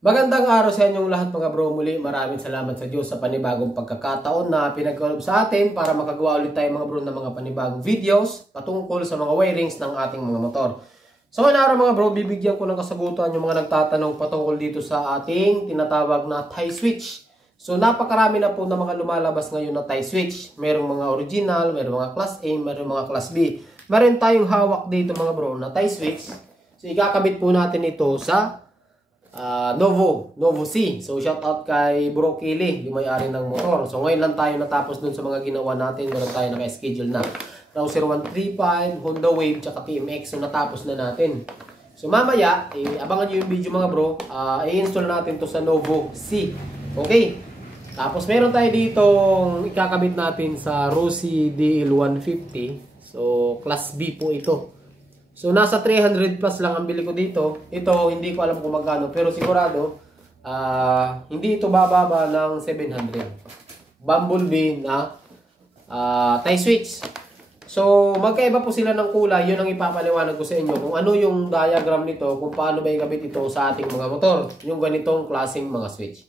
Magandang araw sa inyong lahat mga bro. Muli maraming salamat sa Diyos sa panibagong pagkakataon na pinagkaloob sa atin para makagawa ulit tayo mga bro ng mga panibagong videos patungkol sa mga wirings ng ating mga motor. So ngayon araw mga bro, bibigyan ko ng kasagutan yung mga nagtatanong patungkol dito sa ating tinatawag na tie switch. So napakarami na po na mga lumalabas ngayon na tie switch. Merong mga original, merong mga class A, merong mga class B. Meron tayong hawak dito mga bro na tie switch. So ikakabit po natin ito sa Novo C. So shout out kay Bro Kili, yung may-ari ng motor. So ngayon lang tayo natapos dun sa mga ginawa natin. Meron tayo naka-schedule na Rouser 135, Honda Wave, tsaka TMX. So natapos na natin. So mamaya, abangan nyo yung video mga bro. I-install natin to sa Novo C. Okay. Tapos meron tayo ditong ikakabit natin sa Rossi DL150. So class B po ito. So, nasa 300 plus lang ang bili ko dito. Ito, hindi ko alam kung magkano. Pero sigurado, hindi ito bababa ng 700. Bumblebee na tie switch. So, magkaiba po sila ng kulay. Yun ang ipapaliwanag ko sa inyo. Kung ano yung diagram nito, kung paano ba ikabit ito sa ating mga motor. Yung ganitong klaseng mga switch.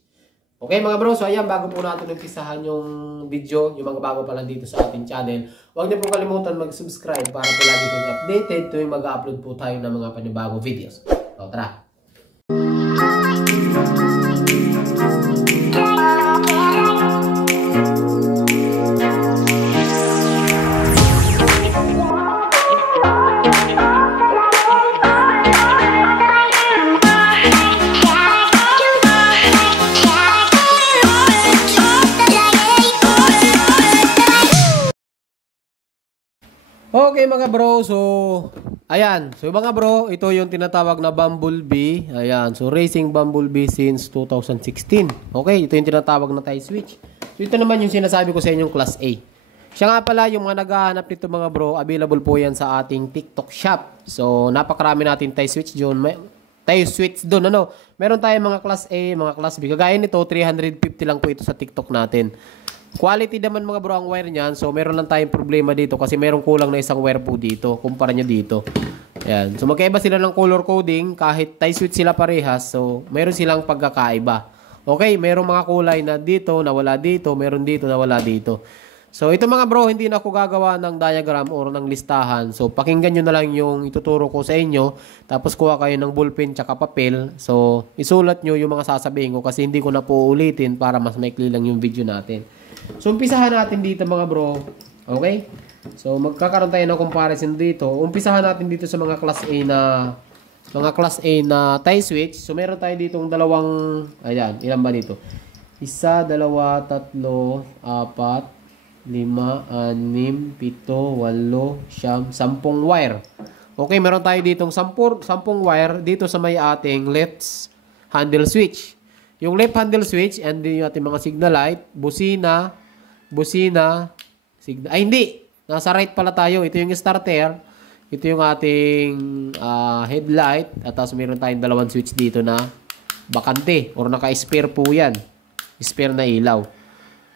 Okay mga bro, so ayan, bago po natin umpisahan yung video, yung mga bago pa lang dito sa ating channel, huwag niyo po kalimutan mag-subscribe para po lagi kong updated tuwing mag-upload po tayo ng mga panibagong videos. So tara! Okay mga bro, so ayan, so mga bro, ito yung tinatawag na Bumblebee. Ayan, so racing Bumblebee since 2016. Okay, ito yung tinatawag na tie switch. So ito naman yung sinasabi ko sa inyong class A. Siya nga pala yung mga naghahanap nito mga bro, available po yan sa ating TikTok shop. So napakarami natin tie switch doon. Tie switch doon, ano? Meron tayong mga class A, mga class B. Kagaya nito, 350 lang po ito sa TikTok natin. Quality naman mga bro ang wire niyan. So meron lang tayong problema dito kasi merong kulang na isang wire po dito kumpara nyo dito. Ayan. So magkaiba sila ng color coding kahit tie switch sila parehas. So meron silang pagkakaiba. Okay, merong mga kulay na dito, nawala dito, meron dito, nawala dito. So ito mga bro, hindi na ako gagawa ng diagram or ng listahan. So pakinggan nyo na lang yung ituturo ko sa inyo. Tapos kuha kayo ng ballpen tsaka papel. So isulat nyo yung mga sasabihin ko kasi hindi ko na po ulitin para mas maikli lang yung video natin. So, umpisahan natin dito mga bro. Okay? So, magkakaroon tayo ng comparison dito. Umpisahan natin dito sa mga class A na tie switch. So, meron tayo ditong dalawang, ayan, ilan ba dito? 1, 2, 3, 4, 5, 6, 7, 8, 9, 10 wire. Okay, meron tayo ditong 10 wire dito sa may ating left handle switch. Yung left handle switch, and yung ating mga signal light, busina, signal, ay hindi, nasa right pala tayo. Ito yung starter, ito yung ating headlight, at tapos meron tayong dalawang switch dito na bakante, or naka-spare po yan. Spare na ilaw.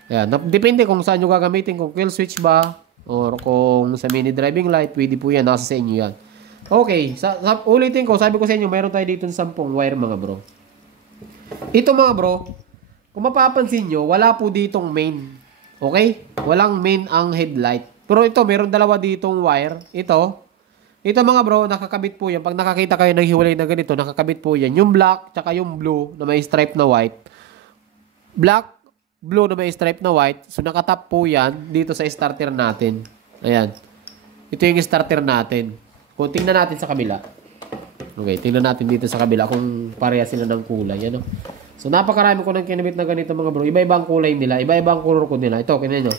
Ayan. Depende kung saan nyo gagamitin, kung kill switch ba, or kung sa mini driving light, pwede po yan, nasa sa inyo yan. Okay, ulitin ko, sabi ko sa inyo, meron tayo dito ng 10 wire mga bro. Ito mga bro, kung mapapansin nyo, wala po ditong main. Okay? Walang main ang headlight. Pero ito, meron dalawa ditong wire. Ito mga bro, nakakabit po yan. Pag nakakita kayo ng hiwalay na ganito, nakakabit po yan. Yung black, tsaka yung blue na may stripe na white. Black, blue na may stripe na white. So nakatap po yan dito sa starter natin. Ayan. Ito yung starter natin. Kung tingnan natin sa kabila. Okay, tingnan natin dito sa kabila kung pareha sila ng kulay. Ano? So, napakarami ko ng kinabit na ganito mga bro. Iba-ibang kulay nila. Iba-ibang color ko nila. Ito, kinan nyo.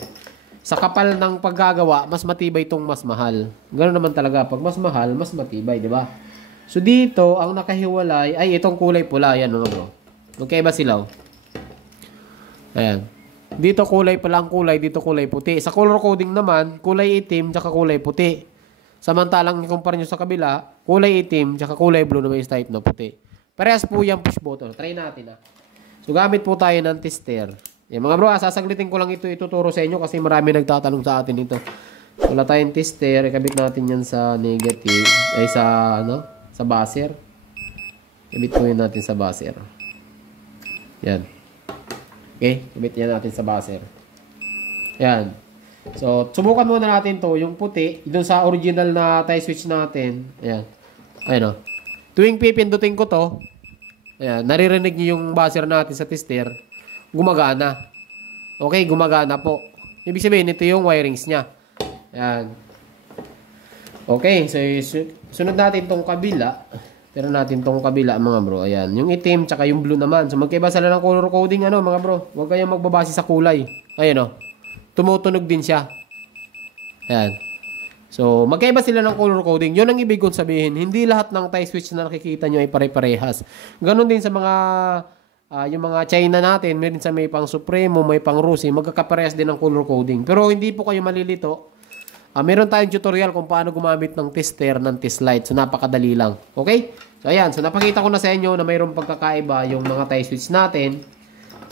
Sa kapal ng paggagawa, mas matibay itong mas mahal. Ganoon naman talaga. Pag mas mahal, mas matibay, di ba? So, dito, ang nakahiwalay, ay itong kulay pula. Yan mga bro. Magkaiba sila. Oh. Ayan. Dito kulay pala ang kulay. Dito kulay puti. Sa color coding naman, kulay itim, tsaka kulay puti. Samantalang ikumpara nyo sa kabila, kulay itim, tsaka kulay blue na may stripe na puti. Parehas po yung push button. Try natin ha. So, gamit po tayo ng tester. Yan, mga bro, sasaglitin ko lang ito ituturo sa inyo kasi marami nagtatanong sa atin ito. Wala tayong tester. Ikabit natin yan sa negative. Ay, sa buzzer. Ikabit po yun natin sa buzzer. Yan. Okay, kabit yan natin sa buzzer. Yan. So, subukan muna natin to, yung puti, doon sa original na tie switch natin. Ayan. Ayan o. Tuwing pipindutin ko to, ayan, naririnig niyo yung buzzer natin sa tester, gumagana. Okay, gumagana po. Ibig sabihin, ito yung wirings niya. Ayan. Okay, so sunod natin tong kabila. Pero natin tong kabila mga bro. Ayan, yung itim tsaka yung blue naman. So magkaiba sila ng color coding ano mga bro. Huwag kayong magbabase sa kulay. Ayan o. Tumutunog din siya. Ayan. So magkaiba sila ng color coding. Yun ang ibig kong sabihin. Hindi lahat ng tie switch na nakikita nyo ay pare-parehas. Ganon din sa mga yung mga China natin. Meron sa may pang Supremo, may pang Rusi. Magkakaparehas din ng color coding. Pero hindi po kayo malilito. Meron tayong tutorial kung paano gumamit ng tester ng test light. So, napakadali lang. Okay? So, ayan. So, napakita ko na sa inyo na mayroong pagkakaiba yung mga tie switch natin.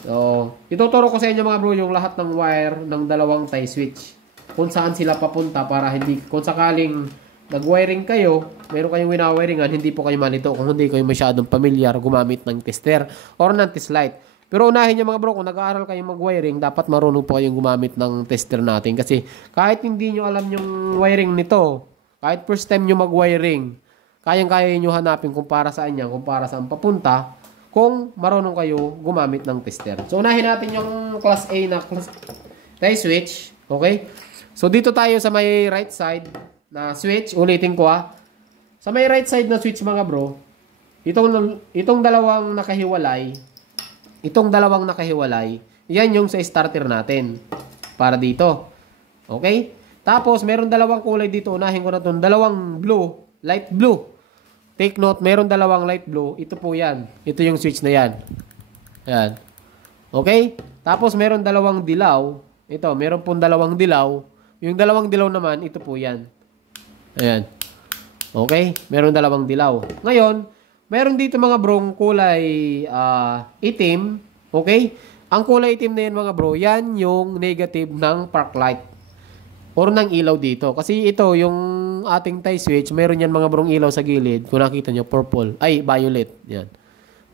So, ituturo ko sa inyo mga bro yung lahat ng wire ng dalawang tie switch. Kung saan sila papunta para hindi, kung sakaling nag-wiring kayo, meron kayong winawiringan, hindi po kayo malito kung hindi kayo masyadong pamilyar gumamit ng tester or ng test light. Pero unahin nyo mga bro, kung nag-aaral kayong mag-wiring, dapat marunong po kayong gumamit ng tester natin. Kasi kahit hindi nyo alam yung wiring nito, kahit first time nyo mag-wiring, kayang-kaya nyo hanapin kung para saan yan, kung para saan papunta, kung marunong kayo gumamit ng tester. So unahin natin yung class A na tie switch. Okay? So dito tayo sa may right side na switch. Ulitin ko Sa may right side na switch mga bro, itong dalawang nakahiwalay, yan yung sa starter natin. Para dito. Okay? Tapos, meron dalawang kulay dito. Unahin ko na itong dalawang blue. Light blue. Take note, meron dalawang light blue. Ito po yan. Ito yung switch na yan. Ayan. Okay? Tapos, meron dalawang dilaw. Ito, meron pong dalawang dilaw. Yung dalawang dilaw naman, ito po yan. Ayan. Okay? Meron dalawang dilaw. Ngayon, meron dito mga bro kulay itim. Okay? Ang kulay itim na yan mga bro, yan yung negative ng park light. Or ng ilaw dito. Kasi ito, yung ating tie switch, meron yan mga brong ilaw sa gilid. Kung nakita nyo, purple. Ay, violet. Yan.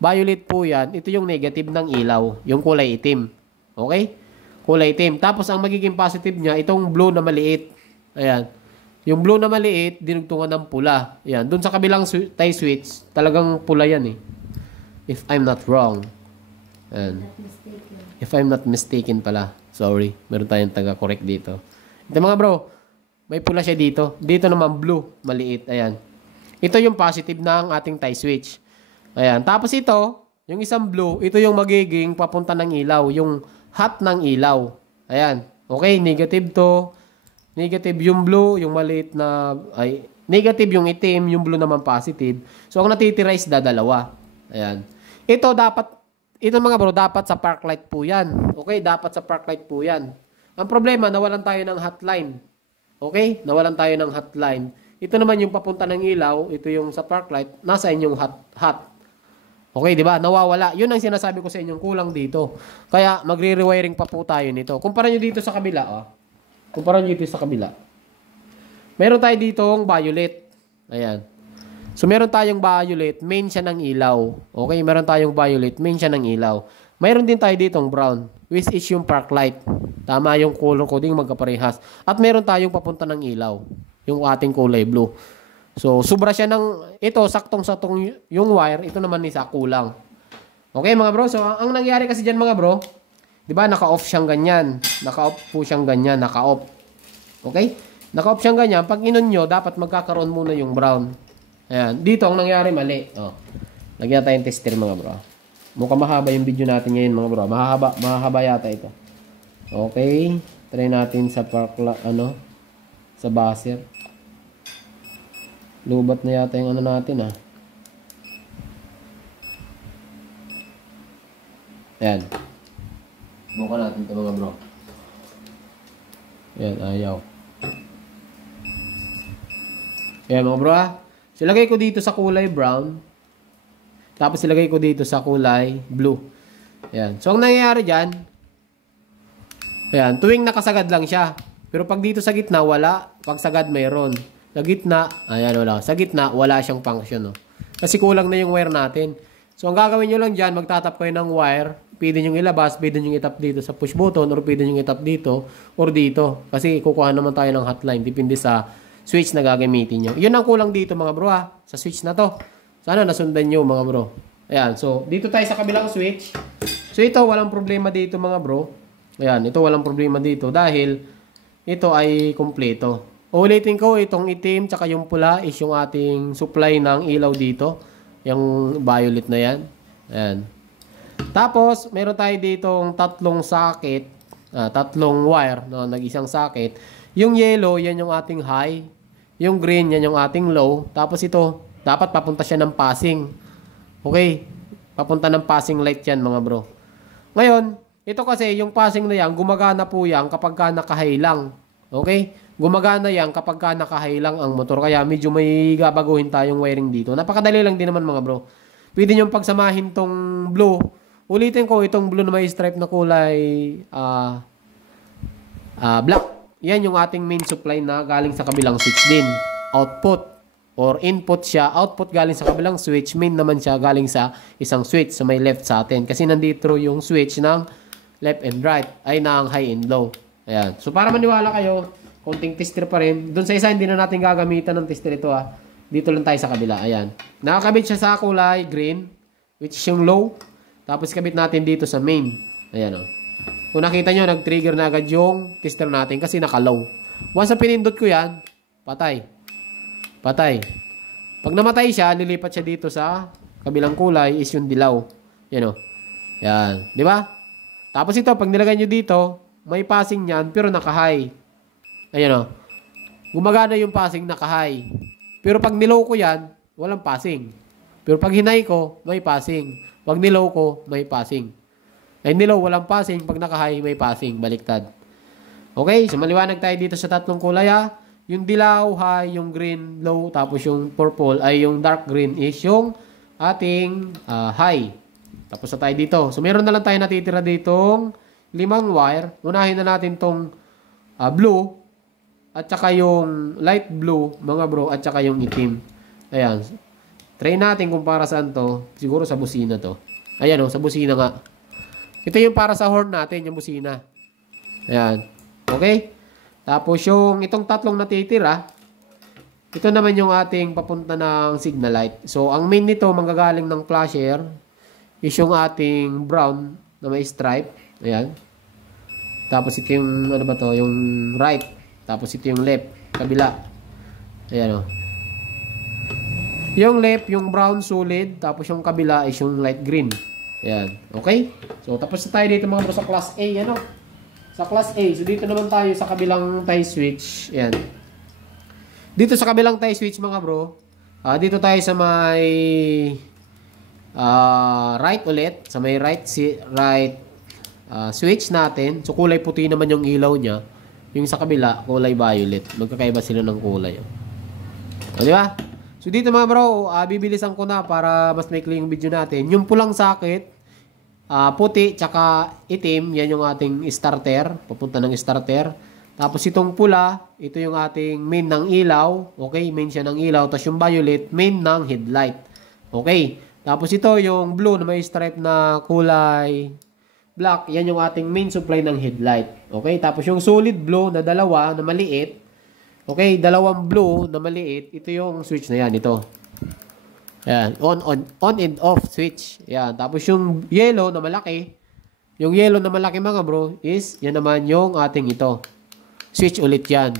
Violet po yan. Ito yung negative ng ilaw. Yung kulay itim. Okay? Kulay itim. Tapos, ang magiging positive niya, itong blue na maliit. Ayan. Yung blue na maliit, dinugtungan ng pula. Ayan. Doon sa kabilang tie switch, talagang pula yan eh. If I'm not wrong. Ayan. If I'm not mistaken pala. Sorry. Meron tayong taga-correct dito. Ito mga bro, may pula siya dito. Dito naman blue, maliit. Ayan. Ito yung positive ng ating tie switch. Ayan. Tapos ito, yung isang blue, ito yung magiging papunta ng ilaw. Yung hot ng ilaw. Ayan. Okay, negative to. Negative yung blue, yung maliit na, ay, negative yung itim, yung blue naman positive. So, ang natitira is dalawa. Ayan. Ito mga bro, dapat sa park light po yan. Okay, dapat sa park light po yan. Ang problema, nawalan tayo ng hotline. Okay? Nawalan tayo ng hotline. Ito naman yung papunta ng ilaw. Ito yung sa park light. Nasa inyong hot. Okay, di ba? Nawawala. Yun ang sinasabi ko sa inyong kulang dito. Kaya, magre-rewiring pa po tayo nito. Kumpara nyo dito sa kabila. Kumpara nyo dito sa kabila. Meron tayo ditong violet. Ayan. So, meron tayong violet. Main siya ng ilaw. Okay? Meron tayong violet. Main siya ng ilaw. Mayroon din tayo ditong brown. Which is yung park light. Tama yung color coding magkaparehas. At meron tayong papunta ng ilaw. Yung ating kulay blue. So, sobra siya ng, ito, saktong-saktong yung wire. Ito naman isa, kulang. Okay mga bro? So, ang nangyari kasi dyan mga bro, di ba, naka-off siyang ganyan. Naka-off po siyang ganyan. Naka-off. Okay? Naka-off siyang ganyan. Pag inon nyo, dapat magkakaroon muna yung brown. Ayan. Dito, ang nangyari, mali. Lagyan tayong tester mga bro. Mukhang mahaba yung video natin ngayon mga bro. Mahaba yata ito. Okay. Try natin sa sa buzzer. Lubat na yata yung natin Ayan. Buka natin ito mga bro. Ayan, ayaw. Ayan mga bro So, ilagay ko dito sa kulay brown. Tapos ilagay ko dito sa kulay blue. Ayan. So, ang nangyayari dyan, ayan, tuwing nakasagad lang siya. Pero pag dito sa gitna, wala. Pag sagad, mayroon. Sa gitna, ayan, wala. Sa gitna, wala siyang function, Kasi kulang na yung wire natin. So, ang gagawin nyo lang dyan, magtatap kayo ng wire. Pwede nyo ilabas, pwede nyo itap dito sa push button, or pwede nyo itap dito, or dito. Kasi kukuha naman tayo ng hotline. Depende sa switch na gagamitin nyo. Yun ang kulang dito mga bro ha, sa switch na to. Sana nasundan nyo mga bro. Ayan, so dito tayo sa kabilang switch. So ito, walang problema dito mga bro. Ayan, ito walang problema dito dahil ito ay kumpleto. Ulitin ko, itong itim tsaka yung pula is yung ating supply ng ilaw dito. Yung violet na yan. Ayan. Tapos, meron tayo ditong tatlong socket, tatlong wire, no, nag-isang socket. Yung yellow, yan yung ating high. Yung green, yan yung ating low. Tapos ito, dapat papunta siya ng passing. Okay? Papunta ng passing light yan mga bro. Ngayon, ito kasi, yung passing na yan, gumagana po yan kapag ka naka-high lang. Okay? Gumagana yan kapag ka naka-high lang ang motor. Kaya medyo may gabaguhin tayong wiring dito. Napakadali lang din naman mga bro. Pwede nyo pagsamahin tong blue. Ulitin ko, itong blue na may stripe na kulay black. Yan yung ating main supply na galing sa kabilang switch din. Output or input siya. Output galing sa kabilang switch. Main naman siya galing sa isang switch sa may left sa atin. Kasi nandito yung switch ng left and right. Ay ng high and low. Ayan. So para maniwala kayo, konting tester pa rin. Doon sa isa, hindi na natin gagamitan ng tester ito ha. Dito lang tayo sa kabila. Ayan. Nakakabit siya sa kulay green, which is yung low. Tapos kabit natin dito sa main. Ayan o. Kung nakita nyo, nag-trigger na agad yung tester natin kasi naka-low. Once na pinindot ko yan, patay. Patay. Pag namatay siya, lilipat siya dito sa kabilang kulay is yung dilaw. Yan o. Yan. Di ba? Tapos ito, pag nilagay nyo dito, may passing yan, pero naka-high. Ayan o. Gumagana yung passing naka-high. Pero pag nilow ko yan, walang passing. Pero pag hinay ko, may passing. Pag nilow ko, may passing. Ay nilow, walang passing. Pag naka-high, may passing. Baliktad. Okay? So, maliwanag tayo dito sa tatlong kulay ha. Yung dilaw, high, yung green, low. Tapos yung purple, ay yung dark green is yung ating high. Tapos na tayo dito. So, meron na lang tayo natitira ditong 5 wire. Unahin na natin tong blue. At saka yung light blue, mga bro. At saka yung itim. Ayan. Try natin kung para saan to. Siguro sa busina to. Ayan o, sa busina nga. Ito yung para sa horn natin, yung busina. Ayan. Okay? Tapos yung itong tatlong natitira, ito naman yung ating papunta ng signal light. So, ang main nito, manggagaling ng flasher, is yung ating brown na may stripe. Ayan. Tapos ito yung, ano ba to? Yung right. Tapos ito yung left. Kabila. Ayan o. Yung left, yung brown solid. Tapos yung kabila is yung light green. Ayan. Okay? So, tapos na tayo dito mga bro sa class A. Ano? Sa class A. So, dito naman tayo sa kabilang tie switch. Ayan. Dito sa kabilang tie switch mga bro. Dito tayo sa may right ulit. Sa may right switch natin. So, kulay puti naman yung ilaw niya. Yung sa kabila, kulay violet. Magkakaiba sila ng kulay. O, di ba? So, dito mga bro, bibilisan ko na para mas maikli yung video natin. Yung pulang socket, puti, tsaka itim, yan yung ating starter. Papunta ng starter. Tapos itong pula, ito yung ating main ng ilaw. Okay, main siya ng ilaw. Tapos yung violet, main ng headlight. Okay. Tapos ito yung blue na may stripe na kulay black. Yan yung ating main supply ng headlight. Okay. Tapos yung solid blue na dalawa na maliit. Okay, dalawang blue na maliit. Ito yung switch na yan. Ito. Ayan. On and off switch. Ayan. Tapos yung yellow na malaki. Yung yellow na malaki mga bro is yan naman yung ating ito. Switch ulit yan.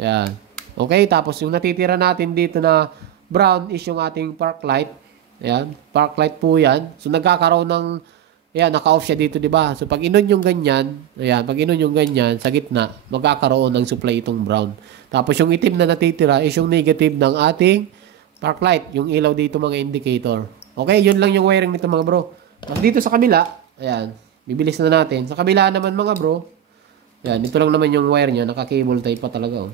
Ayan. Okay, tapos yung natitira natin dito na brown is yung ating park light. Ayan. Park light po yan. So nagkakaroon ng ayan, naka-off siya dito, di ba? So, pag inon yung ganyan, ayan, pag inon yung ganyan, sa gitna, magkakaroon ng supply itong brown. Tapos, yung itim na natitira is yung negative ng ating park light. Yung ilaw dito, mga indicator. Okay, yun lang yung wiring nito, mga bro. Mas dito sa kabila, ayan, bibilis na natin. Sa kabila naman, mga bro, ayan, ito lang naman yung wire niya. Naka-cable type pa talaga, oh.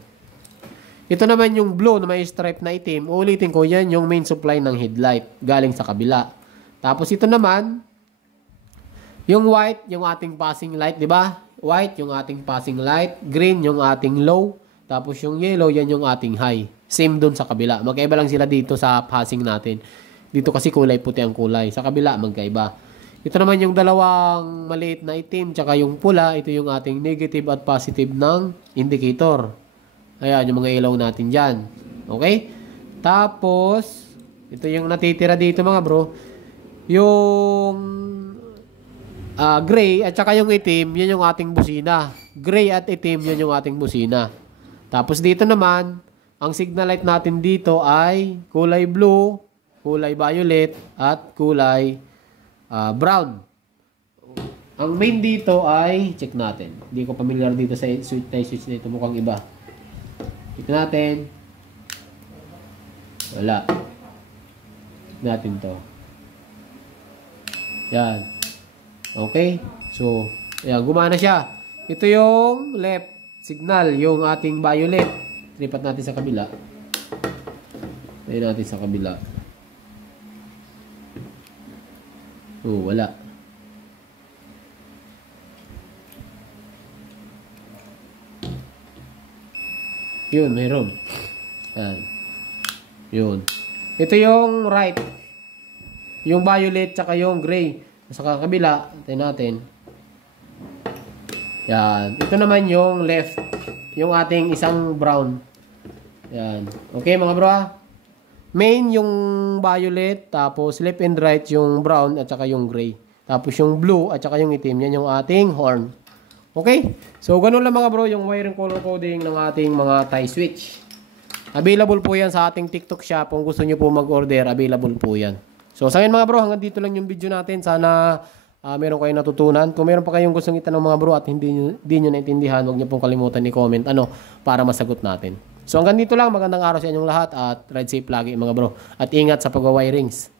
Ito naman yung blue na may stripe na itim. Ulitin ko, yan yung main supply ng headlight. Galing sa kabila. Tapos, ito naman, yung white, yung ating passing light, di ba? White, yung ating passing light. Green, yung ating low. Tapos yung yellow, yan yung ating high. Same dun sa kabila. Magkaiba lang sila dito sa passing natin. Dito kasi kulay puti ang kulay. Sa kabila, magkaiba. Ito naman yung dalawang maliit na itim, tsaka yung pula, ito yung ating negative at positive ng indicator. Ayan, yung mga ilaw natin dyan. Okay? Tapos, ito yung natitira dito mga bro. Yung gray at saka yung itim, yun yung ating busina. Gray at itim, yun yung ating busina. Tapos dito naman, ang signal light natin dito ay kulay blue, kulay violet, at kulay brown. Ang main dito ay, check natin. Hindi ko familiar dito sa switch dito. Mukhang iba. Check natin. Wala. Check natin to. Yan. Okay. So, ayan, gumana siya. Ito yung left signal, yung ating violet. Lipat natin sa kabila. Tayo natin sa kabila. Oh, wala. Yun, mayroon. Yan. Yun. Ito yung right. Yung violet, tsaka yung gray. Sa kabila, tayo natin. Yan. Ito naman yung left. Yung ating isang brown. Yan. Okay mga bro ha? Main yung violet, tapos left and right yung brown at saka yung gray. Tapos yung blue at saka yung itim, yan yung ating horn. Okay? So ganun lang mga bro yung wiring color coding ng ating mga tie switch. Available po yan sa ating TikTok shop. Kung gusto nyo po mag-order, available po yan. So sa ngayon mga bro, hanggang dito lang yung video natin. Sana meron kayong natutunan. Kung meron pa kayong gustong itanong mga bro at hindi nyo naintindihan, huwag nyo pong kalimutan i-comment para masagot natin. So hanggang dito lang, magandang araw sa inyong lahat at ride safe lagi mga bro. At ingat sa pag-wirings.